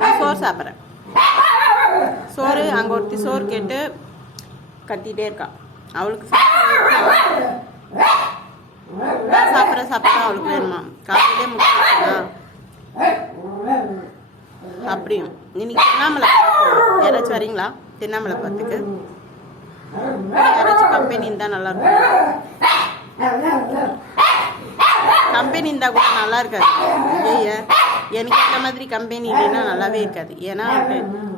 நான் சோறு சாப்பிட்றேன். சோறு அங்கே ஒருத்தி சோறு கேட்டு கத்திட்டே இருக்கா. அவளுக்கு நான் சாப்பிட்ற சாப்பிட்ற அவளுக்கு வேணுமா? காலையிலே முடிச்சுனா அப்படியும். இன்னைக்கு திருவண்ணாமலை யாராச்சும் வரீங்களா? திருவண்ணாமலை பார்த்துக்கு யாராச்சும் கம்பெனி இருந்தால் நல்லா இருக்கும். கம்பெனி இருந்தால் கூட நல்லா இருக்காது. ஐயா எனக்கு இந்த மாதிரி கம்பெனி இல்லைன்னா நல்லாவே இருக்காது. ஏன்னா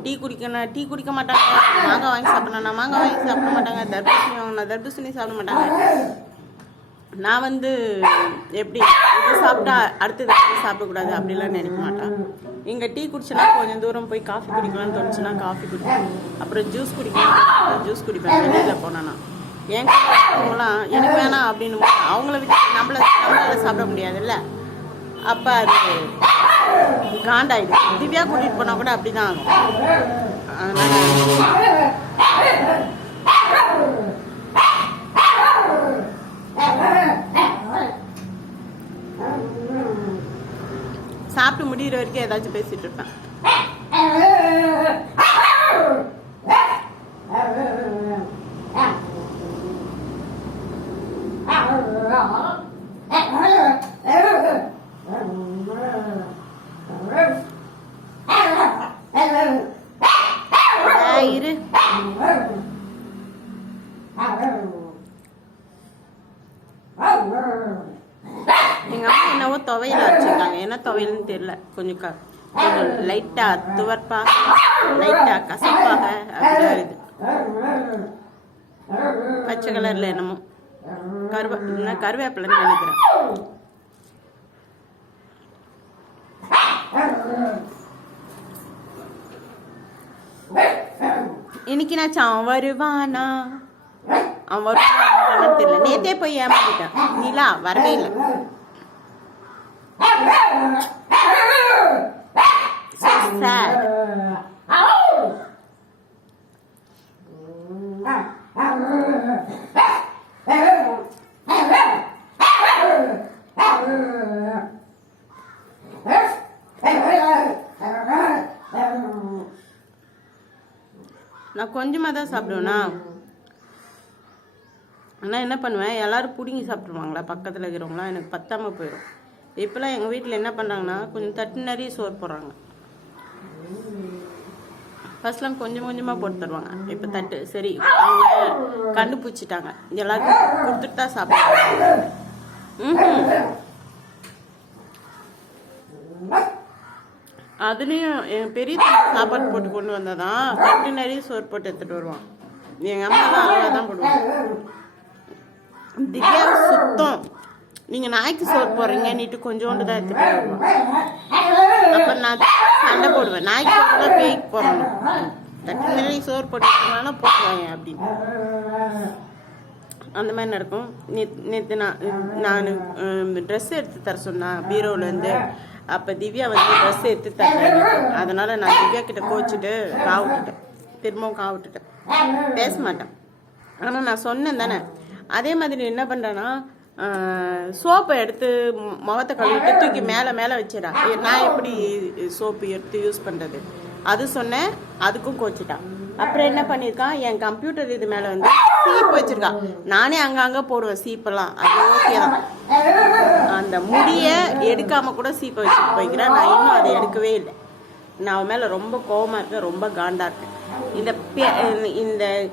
டீ குடிக்கணும் டீ குடிக்க மாட்டாங்க. மாங்காய் வாங்கி சாப்பிடணும் மாங்காய் வாங்கி சாப்பிட மாட்டாங்க. தர்பூசணி வாங்கினா தர்பூசணி சாப்பிட மாட்டாங்க. நான் வந்து எப்படி இது சாப்பிட்டா அடுத்தது அது சாப்பிடக்கூடாது அப்படிலாம் நினைக்க மாட்டேன். இங்கே டீ குடிச்சேன்னா கொஞ்சம் தூரம் போய் காஃபி குடிக்கலாம்னு தோணுச்சுன்னா காஃபி குடிப்பேன். அப்புறம் ஜூஸ் குடிக்கலாம் ஜூஸ் குடிப்பேன். வெளியில் போனேன்னா. என் கூட எனக்கு வேணாம் அப்படின்னு அவங்கள விட்டு நம்மள நம்மளால சாப்பிட முடியாதுல்ல? அப்போ அது காண்டாயிடும். திவ்யா கூட்டிகிட்டு போனால் கூட அப்படி தான் ஆகும் சாப்பிட்டு முடியிற வரைக்கும் ஏதாச்சும் பேசிட்டு இருப்பேன் ஏய், இரு எங்க அம்மா என்னவோ துவையல் அரைச்சிருக்காங்க என்ன துவையல்னு தெரியல. கொஞ்சம் க கொஞ்சம் லைட்டா துவர்ப்பாக லைட்டா கசப்பாக அப்படிதான் இது பச்சை கலர்ல என்னமோ. கருவா நான் கருவேப்பிலைன்னு நினைக்கிறேன். இன்னைக்கு நான் அவன் வருவானா? அவன் வருவான்னு தெரியல. நேத்தே போய் ஏமாந்துட்டேன் நிலா வரவே இல்லை. நான் கொஞ்சமாக தான் சாப்பிடுவேண்ணா ஆனால் என்ன பண்ணுவேன்? எல்லாரும் பிடுங்கி சாப்பிட்ருவாங்களா பக்கத்தில் இருக்கிறவங்களாம் எனக்கு பத்தாமல் போயிடும் இப்போலாம் எங்கள் வீட்டில் என்ன பண்ணுறாங்கன்னா கொஞ்சம் தட்டு நிறைய சோறு போடுறாங்க. ஃபர்ஸ்ட்லாம் கொஞ்சம் கொஞ்சமாக போட்டு தருவாங்க. இப்போ தட்டு சரி அவங்க கண்டுபிடிச்சிட்டாங்க. எல்லாருக்கும் கொடுத்துட்டு தான் சாப்பிடுவாங்க ம் அதுலேயும் என் பெரிய சாப்பாடு போட்டு கொண்டு வந்தாதான் தட்டு நிறைய சோறு போட்டு எடுத்துகிட்டு வருவான். எங்கள் அம்மா தான் அவ்வளோ தான் போடுவாங்க. திவ்யா சுத்தம். நீங்கள் நாய்க்கு சோறு போடுறீங்க நீட்டு கொஞ்சோண்டு தான் எடுத்துகிட்டு வருவான். அப்போ நான் சண்டை போடுவேன். நாய்க்கு தான் பேய்க்கு போடணும் தட்டு நிறைய சோறு போட்டுனாலும் போட்டுவாங்க அப்படின்னு. அந்த மாதிரி நடக்கும். நேற்று நான் நான் ட்ரெஸ் எடுத்து தர சொன்னேன் பீரோலேருந்து அப்போ திவ்யா வந்து ட்ரெஸ் எடுத்து தரேன் அதனால நான் திவ்யா கிட்ட கோச்சிட்டு கா விட்டுட்டேன் திரும்பவும் கா விட்டுட்டேன் பேச மாட்டேன். ஆனால் நான் சொன்னேன் தானே. அதே மாதிரி என்ன பண்ணுறேன்னா சோப்பை எடுத்து முகத்தை கழுவிட்டு தூக்கி மேலே மேலே வச்சிடா நான் எப்படி சோப்பு எடுத்து யூஸ் பண்ணுறது அது சொன்னேன் அதுக்கும் கோச்சிட்டான் அப்புறம் என்ன பண்ணியிருக்கான் என் கம்ப்யூட்டர் இது மேலே வந்து சீப்பு வச்சிருக்கான் நானே அங்கங்கே போடுவேன் சீப்பெல்லாம். அது ஓகே தான். அந்த முடியை எடுக்காம கூட சீப்பை வச்சுட்டு போய்க்கிறேன். நான் இன்னும் அதை எடுக்கவே இல்லை. நான் அவன் மேலே ரொம்ப கோவமா இருக்கேன். ரொம்ப காண்டா இருக்கேன். இந்த பெ- இந்த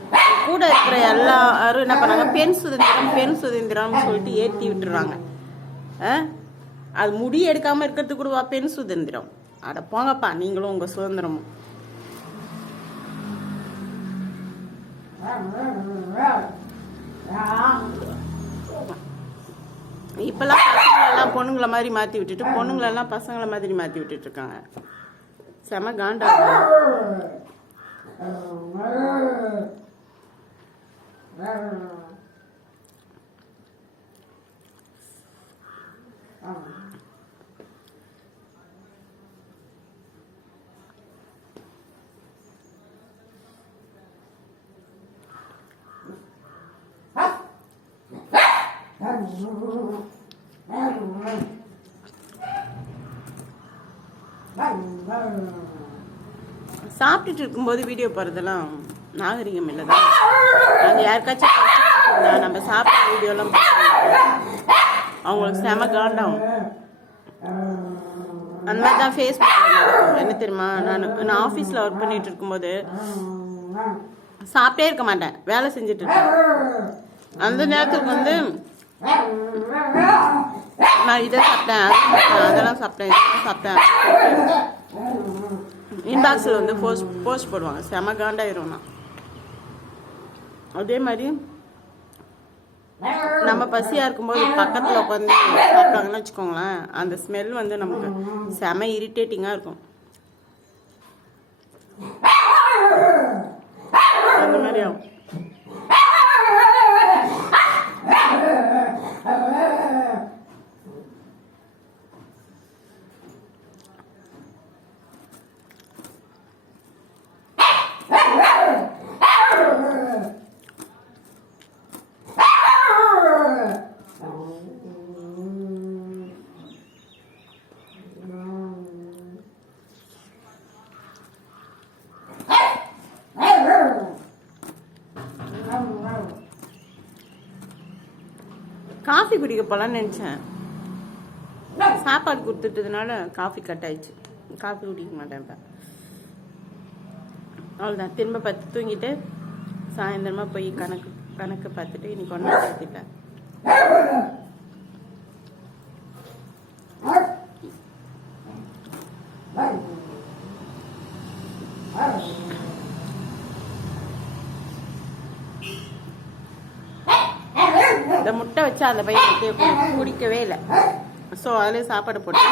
கூட இருக்கிற எல்லாரும் என்ன பண்ணாங்க? பெண் சுதந்திரம் பெண் சுதந்திரம்னு சொல்லிட்டு ஏற்றி விட்டுறாங்க. ஆ? அது முடி எடுக்காம இருக்கிறது கூடவா? பெண் சுதந்திரம். அட போங்கப்பா. நீங்களும் உங்க சுதந்திரமும். இப்போல்லாம் பசங்களெல்லாம் பொண்ணுங்களை மாதிரி மாற்றி விட்டுட்டு பொண்ணுங்களெல்லாம் பசங்களை மாதிரி மாற்றி விட்டுட்டு இருக்காங்க செம காண்டா Oh. சாப்பிட்டுட்டு இருக்கும்போது வீடியோ போடுறதெல்லாம் நாகரிகம் இல்லை தான் நாங்கள் யாருக்காச்சும் நம்ம சாப்பிட்ற வீடியோலாம் அவங்களுக்கு செம காண்டாகும் அந்த மாதிரி தான் ஃபேஸ்புக் என்ன தெரியுமா? நான் நான் ஆஃபீஸில் ஒர்க் பண்ணிட்டு இருக்கும்போது சாப்பிட்டே இருக்க மாட்டேன். வேலை செஞ்சுட்டு இருக்கேன். அந்த நேரத்துக்கு வந்து நான் இதை சாப்பிட்டேன். அதை சாப்பிட்டேன் அதெல்லாம் சாப்பிட்டேன் இதெல்லாம் சாப்பிட்டேன். இன்பாக்ஸில் வந்து போஸ்ட் போஸ்ட் போடுவாங்க. செம காண்டாயிரும் நான் அதே மாதிரி நம்ம பசியாக இருக்கும்போது பக்கத்தில் உட்காந்து சாப்பிட்டாங்கன்னு வச்சுக்கோங்களேன் அந்த ஸ்மெல் வந்து நமக்கு செம இரிட்டேட்டிங்காக இருக்கும். அந்த மாதிரி ஆகும். பிடிக்க குடிக்க போகலான்னு நினச்சேன். சாப்பாடு கொடுத்துட்டதுனால காஃபி கட் ஆயிடுச்சு. காஃபி குடிக்க மாட்டேன் இப்போ. அவ்வளோதான் திரும்ப பார்த்து தூங்கிட்டு சாயந்தரமாக போய் கணக்கு கணக்கு பார்த்துட்டு இன்னைக்கு ஒன்றா பார்த்துட்டேன் இந்த முட்டை வச்சு அந்த பையன் குடிக்கவே இல்லை. ஸோ அதிலே சாப்பாடு போட்டு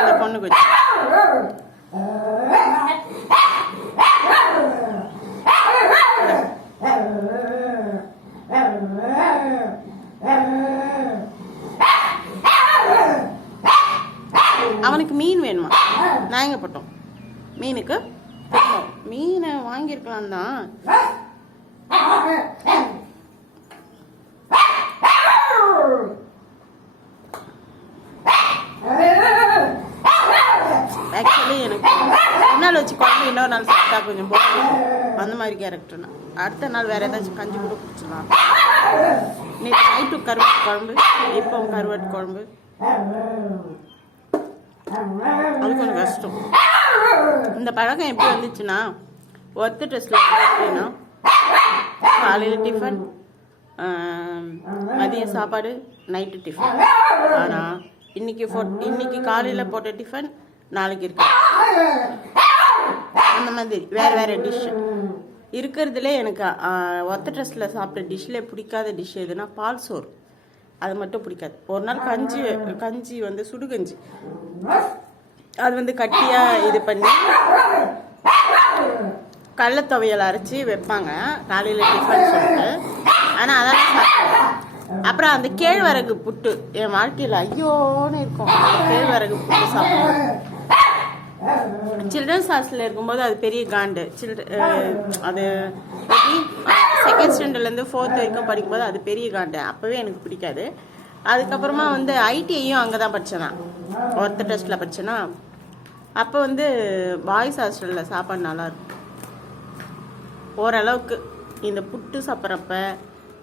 அந்த பொண்ணுக்கு வச்சு. அவனுக்கு மீன் வேணுமா? நான் போட்டோம். மீனுக்கு? மீனை வாங்கியிருக்கலாம் தான் ஆக்சுவலி எனக்கு. ஒரு நாள் வச்சு குழம்பு இன்னொரு நாள் சாப்பிட்டா கொஞ்சம் போகும் அந்த மாதிரி கேரக்டர் நான். அடுத்த நாள் வேற ஏதாச்சும் கஞ்சி கூட குடிச்சிடலாம். நேற்று நைட்டு கருவாட்டு குழம்பு இப்போ கருவாட்டு குழம்பு. அது கொஞ்சம் கஷ்டம். இந்த பழக்கம் எப்படி வந்துச்சுன்னா ஒர்த்து ட்ரெஸ்ல எப்படின்னா காலையில் டிஃபன் மதிய சாப்பாடு நைட்டு டிஃபன் ஆனால் இன்னைக்கு ஃபோ இன்னைக்கு காலையில் போட்ட டிஃபன் நாளைக்கு இருக்கு. அந்த மாதிரி வேற வேற டிஷ் இருக்கிறதுலே எனக்கு ஒத்த ட்ரெஸ்ல சாப்பிட்ட டிஷ்ல பிடிக்காத டிஷ் எதுனா பால் சோறு. அது மட்டும் பிடிக்காது. ஒரு நாள் கஞ்சி கஞ்சி வந்து சுடுகஞ்சி அது வந்து கட்டியா இது பண்ணி கடல துவையல் அரைச்சி வைப்பாங்க. காலையில் டிஃபன் சொல்லிட்டு. ஆனால் அதெல்லாம் சாப்பிடுவேன் அப்புறம் அந்த கேழ்வரகு புட்டு என் வாழ்க்கையில் ஐயோன்னு இருக்கும். கேழ்வரகு புட்டு சாப்பிடுவேன் சில்ட்ரன்ஸ் ஹாஸ்டலில் இருக்கும்போது அது பெரிய காண்டு. சில்ட்ர அது செகண்ட் ஸ்டாண்டர்ட்லேருந்து ஃபோர்த் வரைக்கும் படிக்கும்போது அது பெரிய காண்டு. அப்போவே எனக்கு பிடிக்காது. அதுக்கப்புறமா வந்து ஐடிஐயும் அங்கே தான் படித்தேன் நான் டெஸ்ட்டில் படித்தேனா அப்போ வந்து பாய்ஸ் ஹாஸ்டலில் சாப்பாடு நல்லாயிருக்கும் ஓரளவுக்கு இந்த புட்டு சாப்பிட்றப்ப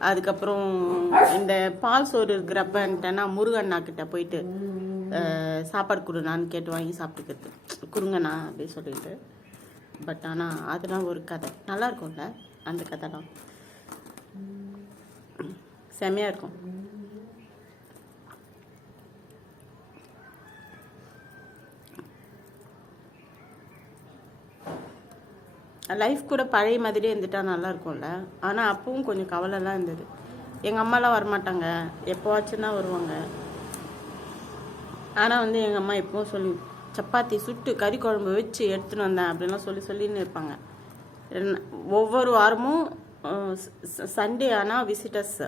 அதுக்கப்புறம் இந்த பால் சோறு இருக்கிறப்பன்ட்டேன்னா முருகண்ணா கிட்ட போயிட்டு சாப்பாடு கொடுனான்னு கேட்டு வாங்கி சாப்பிட்டுக்கிறது. குறுங்கண்ணா அப்படின்னு சொல்லிட்டு. பட் ஆனால் அதெல்லாம் ஒரு கதை. நல்லா இருக்கும்ல அந்த கதைலாம். செமையாக இருக்கும். லைஃப் கூட பழைய மாதிரியே இருந்துட்டா நல்லா இருக்கும்ல. ஆனால் அப்பவும் கொஞ்சம் கவலைலாம் இருந்தது. எங்கள் அம்மாலாம் வரமாட்டாங்க. எப்போவாச்சும் தான் வருவாங்க. ஆனால் வந்து எங்கள் அம்மா எப்பவும் சொல்லி சப்பாத்தி சுட்டு கறி குழம்பு வச்சு எடுத்துன்னு வந்தேன் அப்படின்லாம் சொல்லி சொல்லின்னு இருப்பாங்க. என்ன- ஒவ்வொரு வாரமும் சண்டே ஆனால் விசிட்டர்ஸ்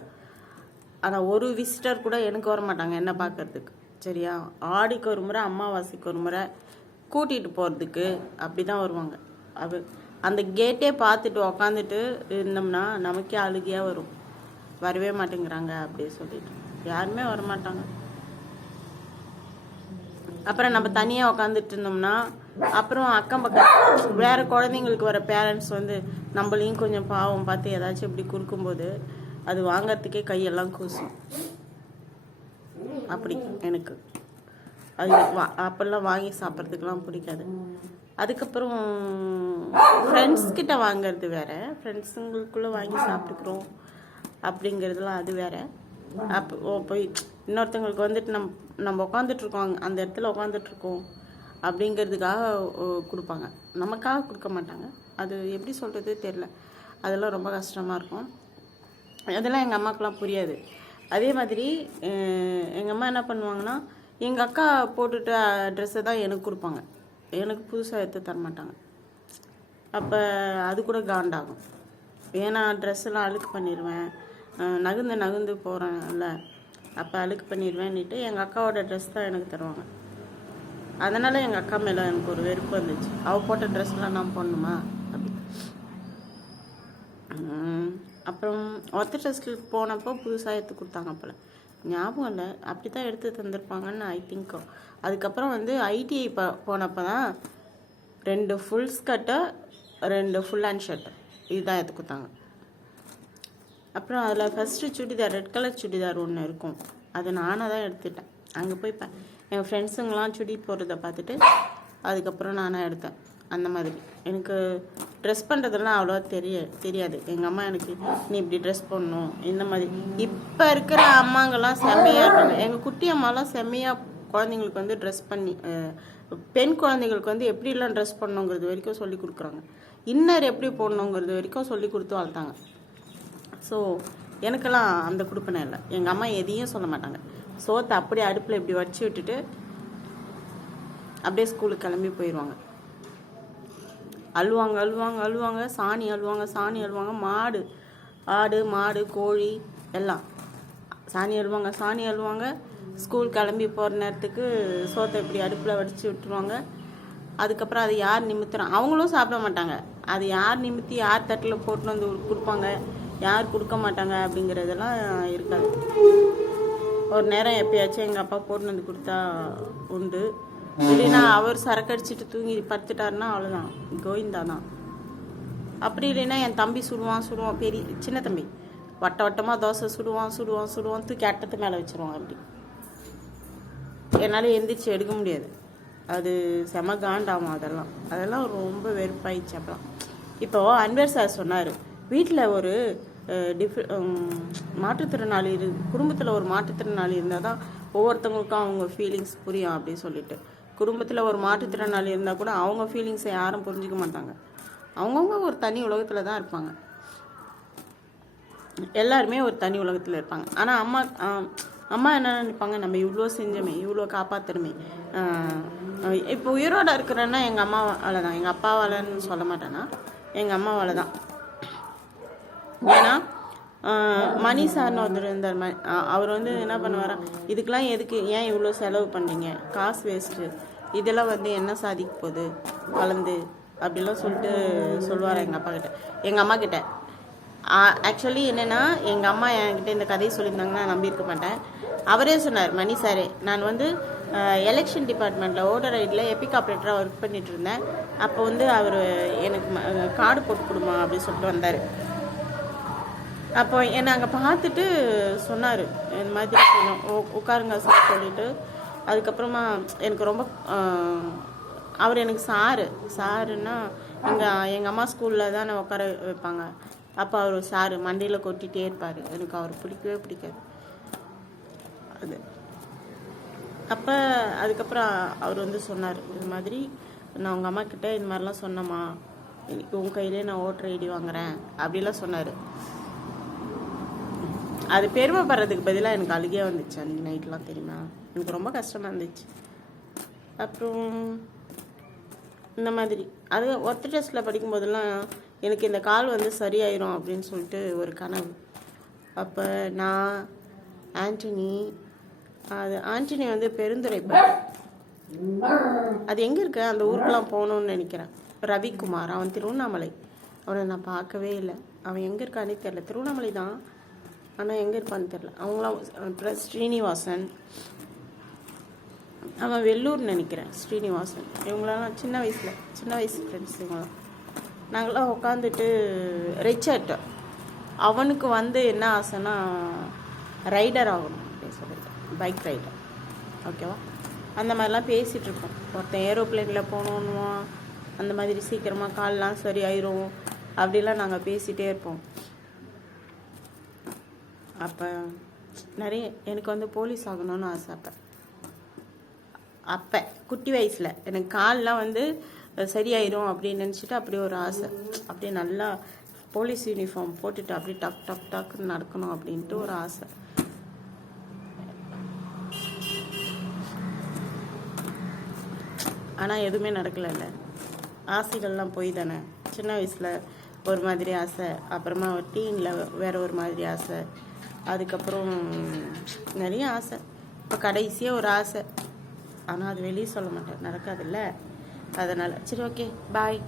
ஆனால் ஒரு விசிட்டர் கூட எனக்கு வர மாட்டாங்க என்ன பார்க்கறதுக்கு சரியா? ஆடிக்கு ஒரு முறை அம்மாவாசைக்கு ஒரு முறை கூட்டிகிட்டு போகிறதுக்கு அப்படி தான் வருவாங்க. அது அந்த கேட்டே பார்த்துட்டு உக்காந்துட்டு இருந்தோம்னா நமக்கே அழுகையாக வரும். வரவே மாட்டேங்கிறாங்க அப்படி சொல்லிட்டு. யாருமே வர மாட்டாங்க அப்புறம் நம்ம தனியாக உட்காந்துட்டு இருந்தோம்னா அப்புறம் அக்கம் பக்கம் வேற குழந்தைங்களுக்கு வர பேரண்ட்ஸ் வந்து நம்மளையும் கொஞ்சம் பாவம் பார்த்து ஏதாச்சும் இப்படி கொடுக்கும்போது அது வாங்கறதுக்கே கையெல்லாம் கூசும். அப்படி எனக்கு. அது வா- அப்பெல்லாம் வாங்கி சாப்பிட்றதுக்கெல்லாம் பிடிக்காது. அதுக்கப்புறம் ஃப்ரெண்ட்ஸ் கிட்ட வாங்குறது வேற. ஃப்ரெண்ட்ஸுங்களுக்குள்ளே வாங்கி சாப்பிட்டுக்கிறோம் அப்படிங்கிறதுலாம் அது வேற. அப்போ போய் இன்னொருத்தவங்களுக்கு வந்துட்டு நம் நம்ம உட்காந்துட்ருக்கோம் அந்த இடத்துல உட்காந்துட்ருக்கோம் அப்படிங்கிறதுக்காக கொடுப்பாங்க. நமக்காக கொடுக்க மாட்டாங்க. அது எப்படி சொல்கிறது தெரில அதெல்லாம் ரொம்ப கஷ்டமாக இருக்கும். அதெல்லாம் எங்கள் அம்மாக்கெலாம் புரியாது. அதே மாதிரி எங்கள் அம்மா என்ன பண்ணுவாங்கன்னா எங்கள் அக்கா போட்டுட்ட ட்ரெஸ்ஸை தான் எனக்கு கொடுப்பாங்க. எனக்கு புதுசாக எடுத்து தரமாட்டாங்க அப்போ அது கூட காண்டாகும் ஏன்னா ட்ரெஸ்ஸெல்லாம் அழுக்கு பண்ணிடுவேன் நகுந்து நகுந்து போகிறேன்ல அப்போ அழுக்கு பண்ணிடுவேன்னுட்டு எங்கள் அக்காவோட ட்ரெஸ் தான் எனக்கு தருவாங்க. அதனால் எங்கள் அக்கா மேலே எனக்கு ஒரு வெறுப்பு வந்துச்சு. அவள் போட்ட ட்ரெஸ்லாம் நான் போடணுமா? அப்படி. அப்புறம் ஒத்த ட்ரெஸ்க்கு போனப்போ புதுசாக எடுத்து கொடுத்தாங்க போல். ஞாபகம் இல்லை. அப்படி தான் எடுத்து தந்திருப்பாங்கன்னு ஐ திங்க் அதுக்கப்புறம் வந்து ஐடிஐ ப போனப்போ தான் ரெண்டு ஃபுல் ஸ்கர்ட்டு ரெண்டு ஃபுல் ஹேண்ட் ஷர்ட்டு இதுதான் எடுத்து கொடுத்தாங்க. அப்புறம் அதில் first churidar red colour churidar ஒன்று இருக்கும். அதை நானாக தான் எடுத்துட்டேன். அங்கே போய் ப என் ஃப்ரெண்ட்ஸுங்களாம் சுடி போடுறத பார்த்துட்டு அதுக்கப்புறம் நானாக எடுத்தேன். அந்த மாதிரி. எனக்கு ட்ரெஸ் பண்ணுறதெல்லாம் அவ்வளோவா தெரிய தெரியாது. எங்கள் அம்மா எனக்கு நீ இப்படி ட்ரெஸ் பண்ணணும் இந்த மாதிரி. இப்போ இருக்கிற அம்மாங்கெல்லாம் செம்மையாக இருக்காங்க. எங்கள் குட்டி அம்மாலாம் செம்மையாக குழந்தைங்களுக்கு வந்து ட்ரெஸ் பண்ணி பெண் குழந்தைங்களுக்கு வந்து எப்படிலாம் ட்ரெஸ் பண்ணுங்கிறது வரைக்கும் சொல்லி கொடுக்குறாங்க. இன்னர் எப்படி போடணுங்கிறது வரைக்கும் சொல்லி கொடுத்து வளர்த்தாங்க. ஸோ எனக்கெல்லாம் அந்த கொடுப்பனை இல்லை. எங்கள் அம்மா எதையும் சொல்ல மாட்டாங்க. சோத்தை அப்படியே அடுப்பில் இப்படி வடிச்சு விட்டுட்டு அப்படியே ஸ்கூலுக்கு கிளம்பி போயிடுவாங்க அழுவாங்க அழுவாங்க அழுவாங்க. சாணி அழுவாங்க சாணி அழுவாங்க. மாடு ஆடு மாடு கோழி எல்லாம். சாணி அழுவாங்க சாணி அழுவாங்க. ஸ்கூல் கிளம்பி போகிற நேரத்துக்கு சோத்தை இப்படி அடுப்பில் வடித்து விட்டுருவாங்க. அதுக்கப்புறம் அதை யார் நிமித்துறான் அவங்களும் சாப்பிட மாட்டாங்க. அது யார் நிமித்தி யார் தட்டில் போட்டுன்னு வந்து கொடுப்பாங்க? யார் கொடுக்க மாட்டாங்க அப்படிங்கிறதெல்லாம் இருக்காது. ஒரு நேரம் எப்பயாச்சும் எங்கள் அப்பா போட்டுன்னு வந்து கொடுத்தா உண்டு. இல்லைன்னா அவர் சரக்கு அடிச்சுட்டு தூங்கி படுத்துட்டாருன்னா அவ்வளோதான் கோவிந்தா தான். அப்படி இல்லைன்னா என் தம்பி சுடுவான் சுடுவான். பெரிய சின்ன தம்பி. வட்ட வட்டமாக தோசை சுடுவான் சுடுவான் சுடுவான். தூக்கி அட்டத்து மேலே வச்சுருவான் அப்படி. என்னால் எந்திரிச்சு எடுக்க முடியாது. அது செம காண்டாகும் அதெல்லாம். அதெல்லாம் ரொம்ப வெறுப்பாயிடுச்சு அப்புறம் இப்போது அன்வர் சார் சொன்னார் வீட்டில் ஒரு டிஃப் மாற்றுத்திறனாளி இரு குடும்பத்தில் ஒரு மாற்றுத்திறனாளி இருந்தால் தான் ஒவ்வொருத்தவங்களுக்கும் அவங்க ஃபீலிங்ஸ் புரியும் அப்படின்னு சொல்லிட்டு. குடும்பத்தில் ஒரு மாற்றுத்திறனாளி இருந்தால் கூட அவங்க ஃபீலிங்ஸை யாரும் புரிஞ்சிக்க மாட்டாங்க. அவங்கவுங்க ஒரு தனி உலகத்தில் தான் இருப்பாங்க. எல்லாருமே ஒரு தனி உலகத்தில் இருப்பாங்க. ஆனால் அம்மா அம்மா என்ன நினைப்பாங்க? நம்ம இவ்வளோ செஞ்சோமே இவ்வளோ காப்பாற்றுறமே இப்போ உயிரோட இருக்கிறேன்னா எங்கள் அம்மாவால் தான் எங்கள் அப்பாவாலன்னு சொல்ல மாட்டேன்னா எங்கள் அம்மாவால் தான் ஏன்னா மணி சார்னு ஒருத்தர் இருந்தார் ம- அவர் வந்து என்ன பண்ணுவாரா இதுக்கெல்லாம் எதுக்கு ஏன் இவ்வளோ செலவு பண்ணுறீங்க காசு வேஸ்ட்டு இதெல்லாம் வந்து என்ன சாதிக்க போகுது? வளர்ந்து அப்படிலாம் சொல்லிட்டு சொல்லுவார் எங்கள் அப்பா கிட்ட. எங்கள் அம்மா கிட்ட. ஆக்சுவலி என்னென்னா எங்கள் அம்மா என்கிட்ட இந்த கதையை சொல்லியிருந்தாங்கன்னா நான் நம்பியிருக்க மாட்டேன். அவரே சொன்னார் மணி சாரே நான் வந்து எலெக்ஷன் டிபார்ட்மெண்ட்டில் ஓட்டர் ஐடியில் எபிக் ஆப்ரேட்டராக ஒர்க் பண்ணிகிட்டு இருந்தேன். அப்போ வந்து அவர் எனக்கு கார்டு போட்டு கொடுமா அப்படின்னு சொல்லிட்டு வந்தார். அப்போ என்னை அங்கே பார்த்துட்டு சொன்னார். இந்த மாதிரி உட்காருங்க சார் சொல்லிட்டு. அதுக்கப்புறமா எனக்கு ரொம்ப அவர் எனக்கு சாரு. சாருன்னா எங்கள் எங்கள் அம்மா ஸ்கூலில் தான் நான் உட்கார வைப்பாங்க. அப்போ அவர் சாரு மண்டையில் கொட்டிகிட்டே இருப்பார். எனக்கு அவர் பிடிக்கவே பிடிக்காது. அது. அப்போ அதுக்கப்புறம் அவர் வந்து சொன்னார் இது மாதிரி நான் உங்கள் அம்மா கிட்டே இது மாதிரிலாம் சொன்னம்மா. இன்னைக்கு உன் கையிலே நான் ஓட்டர் ஐடி வாங்குறேன். அப்படிலாம் சொன்னார். அது பெருமைப்படுறதுக்கு பதிலாக எனக்கு அழுகே வந்துச்சு அன்றைக்கி நைட்லாம் தெரியுமா? எனக்கு ரொம்ப கஷ்டமாக இருந்துச்சு. அப்புறம் இந்த மாதிரி. அது ஒத்த டெஸ்ட்டில் படிக்கும்போதெல்லாம் எனக்கு இந்த கால் வந்து சரியாயிரும் அப்படின்னு சொல்லிட்டு ஒரு கனவு. அப்போ நான் ஆண்டனி அது ஆண்டனி வந்து பெருந்துரை அது எங்கே இருக்கு? அந்த ஊருக்கெலாம் போகணும்னு நினைக்கிறேன். ரவிக்குமார். அவன் திருவண்ணாமலை. அவனை நான் பார்க்கவே இல்லை. அவன் எங்கே இருக்கானே தெரில திருவண்ணாமலை தான் ஆனால் எங்கே இருப்பான்னு தெரில அவங்களாம் அப்புறம் ஸ்ரீனிவாசன். அவன் வெள்ளூர் நினைக்கிறேன் ஸ்ரீனிவாசன். இவங்களெல்லாம் சின்ன வயசில் சின்ன வயசு ஃப்ரெண்ட்ஸ் இவங்களாம். நாங்களாம் உட்காந்துட்டு ரிச்சர்ட் அவனுக்கு வந்து என்ன ஆசைன்னா ரைடர் ஆகணும் அப்படின்னு சொல்லிட்டு பைக் ரைடர். ஓகேவா? அந்த மாதிரிலாம் பேசிகிட்டு ஒருத்தன் ஏரோப்ளேனில் போகணுன்னுவான் அந்த மாதிரி சீக்கிரமாக கால்லாம் சரியாயிரும். அப்படிலாம் நாங்கள் பேசிகிட்டே இருப்போம். அப்போ நிறைய எனக்கு வந்து போலீஸ் ஆகணும்னு ஆசை அப்போ. அப்போ குட்டி வயசில். எனக்கு கால்லாம் வந்து சரியாயிரும் அப்படின்னு நினச்சிட்டு அப்படியே ஒரு ஆசை. அப்படியே நல்லா போலீஸ் யூனிஃபார்ம் போட்டுட்டு அப்படியே டக் டக் டக்குன்னு நடக்கணும் அப்படின்ட்டு ஒரு ஆசை. ஆனால் எதுவுமே நடக்கலைல்ல. ஆசைகள்லாம் போய் தானே. சின்ன வயசில் ஒரு மாதிரி ஆசை அப்புறமா டீனில் வேற ஒரு மாதிரி ஆசை. அதுக்கப்புறம் நிறைய ஆசை. இப்போ கடைசியாக ஒரு ஆசை. ஆனால் அது வெளியே சொல்ல மாட்டேன். நடக்காதுல்ல? அதனால். சரி ஓகே பாய்